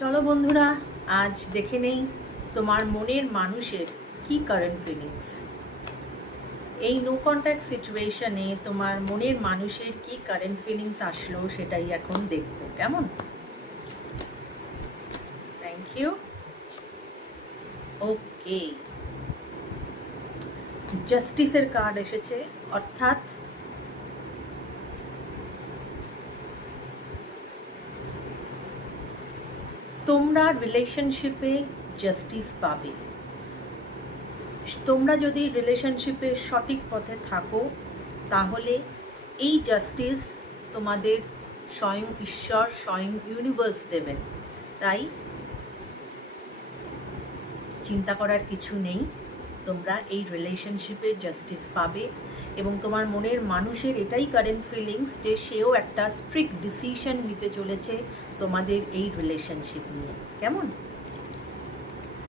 চলো বন্ধুরা, আজ দেখে নেই তোমার মনের মানুষের কি কারেন্ট ফিলিংস। এই নো কন্ট্যাক্ট সিচুয়েশনে তোমার মনের মানুষের কি কারেন্ট ফিলিংস আসলো সেটাই এখন দেখবো, কেমন? Thank you. ওকে, জাস্টিসের কার্ড এসেছে, অর্থাৎ তোমরা রিলেশনশিপে জাস্টিস পাবে। তোমরা যদি রিলেশনশিপে সঠিক পথে থাকো তাহলে এই জাস্টিস তোমাদের স্বয়ং ঈশ্বর, স্বয়ং ইউনিভার্স দেবেন। তাই চিন্তা করার কিছু নেই, তোমরা এই রিলেশনশিপে জাস্টিস পাবে। এবং তোমার মনের মানুষের এটাই কারেন্ট ফিলিংস যে সেও একটা স্ট্রিক্ট ডিসিশন নিতে চলেছে তোমাদের এই রিলেশনশিপ নিয়ে, কেমন?